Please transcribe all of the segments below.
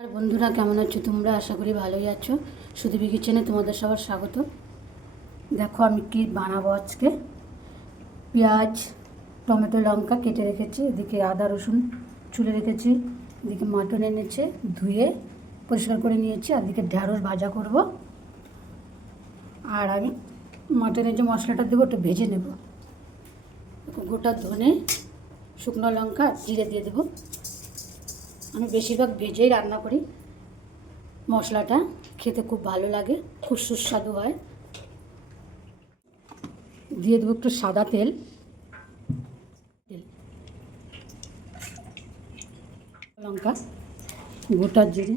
আর বন্ধুরা, কেমন আছো তোমরা? আশা করি ভালোই আছো। সুদীপি কিচেনে তোমাদের সবার স্বাগত। দেখো আমি কি বানাবো আজকে। পেঁয়াজ, টমেটো, লঙ্কা কেটে রেখেছি। এদিকে আদা, রসুন চুলে রেখেছি। এদিকে মাটন এনেছে, ধুয়ে পরিষ্কার করে নিয়েছি। আর এদিকে ঢ্যাঁড়স ভাজা করব। আর আমি মাটনের যে মশলাটা দেবো, ওটা ভেজে নেব। গোটা ধনে, শুকনো লঙ্কা, জিরে দিয়ে দেবো। আমি বেশিরভাগ ভেজেই রান্না করি। মশলাটা খেতে খুব ভালো লাগে, খুব সুস্বাদু হয়। দিয়ে দেবো একটু সাদা তেল। লঙ্কা গোটার জিরে।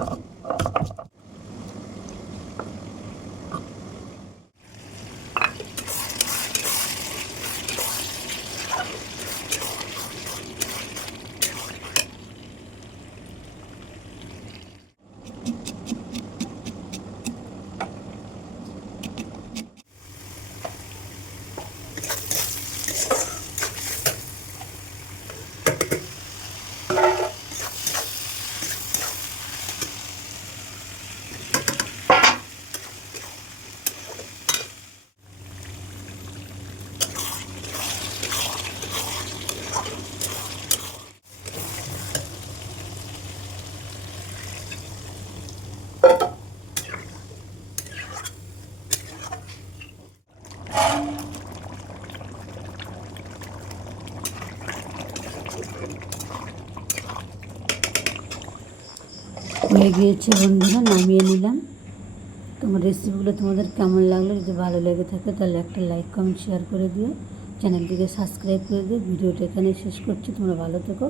হয়ে গিয়েছে বন্ধুরা, নামিয়ে নিলাম। তোমার রেসিপিগুলো তোমাদের কেমন লাগল? যদি ভালো লেগে থাকে তাহলে একটা লাইক কমেন্ট শেয়ার করে দিও। চ্যানেলটিকে সাবস্ক্রাইব করে দিও। ভিডিওটা এখানে শেষ করছি। তোমরা ভালো থেকো।